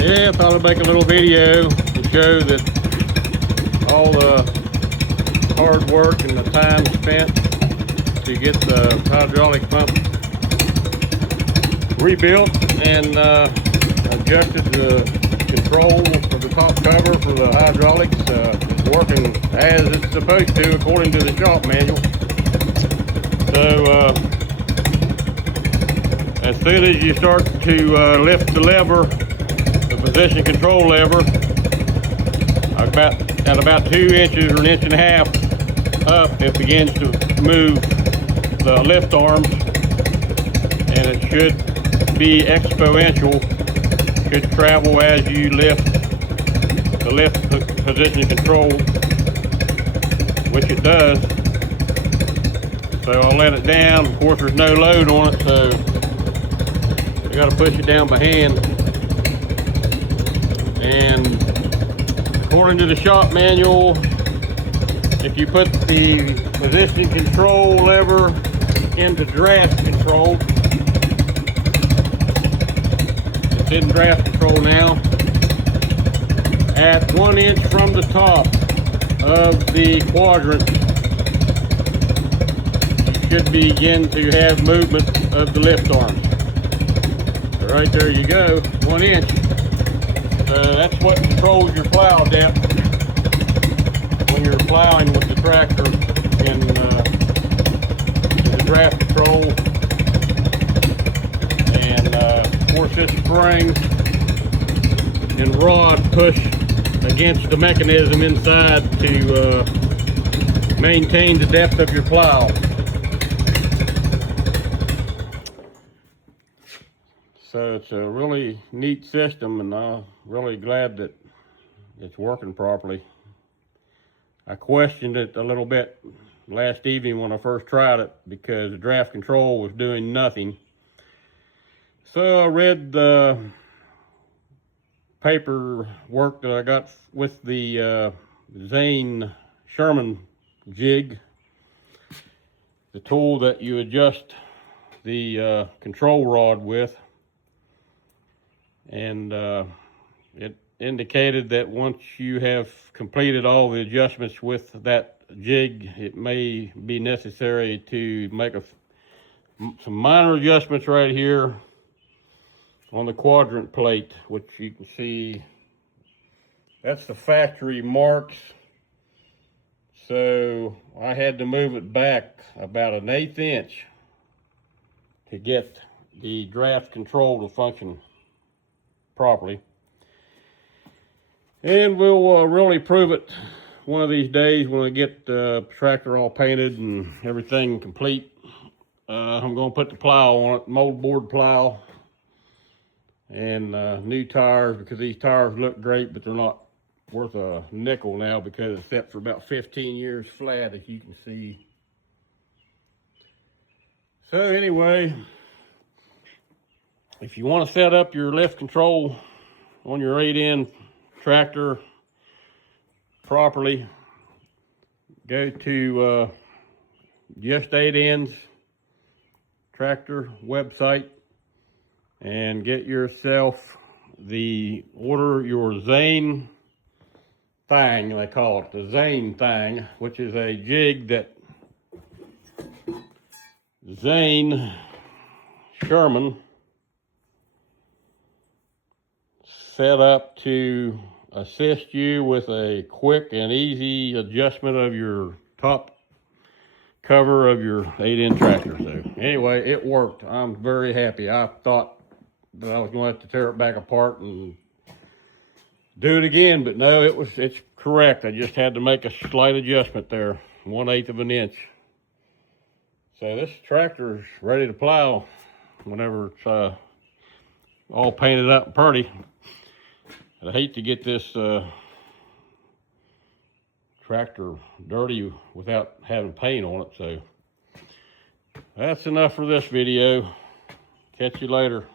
Yeah, I thought I'd make a little video to show that all the hard work and the time spent to get the hydraulic pump rebuilt and adjusted the control of the top cover for the hydraulics is working as it's supposed to according to the shop manual. So as soon as you start to lift the lever, the position control lever, at about 2 inches or 1.5 inches up, it begins to move the lift arms, and it should be exponential, should travel as you lift the position control, which it does. So I'll let it down. Of course, there's no load on it, so you got to push it down by hand. And according to the shop manual, if you put the position control lever into draft control, it's in draft control now, at 1 inch from the top of the quadrant, you should begin to have movement of the lift arms. So right there you go, 1 inch. So that's what controls your plow depth when you're plowing with the tractor in the draft control. And of course, this spring and rod push against the mechanism inside to maintain the depth of your plow. So it's a really neat system, and I'm really glad that it's working properly. I questioned it a little bit last evening when I first tried it because the draft control was doing nothing. So I read the paperwork that I got with the Zane Sherman jig, the tool that you adjust the control rod with. And it indicated that once you have completed all the adjustments with that jig, it may be necessary to make some minor adjustments right here on the quadrant plate, which you can see that's the factory marks. So I had to move it back about 1/8 inch to get the draft control to function properly. And we'll really prove it one of these days when I get the tractor all painted and everything complete. I'm going to put the plow on it, moldboard plow, and new tires, because these tires look great, but they're not worth a nickel now because it's set for about 15 years flat, as you can see. So anyway, if you want to set up your lift control on your 8N tractor properly, go to Just 8N's tractor website and get yourself order your Zane thing, they call it, the Zane thing, which is a jig that Zane Sherman set up to assist you with a quick and easy adjustment of your top cover of your 8N tractor. So anyway, it worked. I'm very happy. I thought that I was going to have to tear it back apart and do it again, but no, it's correct. I just had to make a slight adjustment there, 1/8 of an inch. So this tractor is ready to plow whenever it's all painted up and pretty. I hate to get this tractor dirty without having paint on it. So that's enough for this video. Catch you later.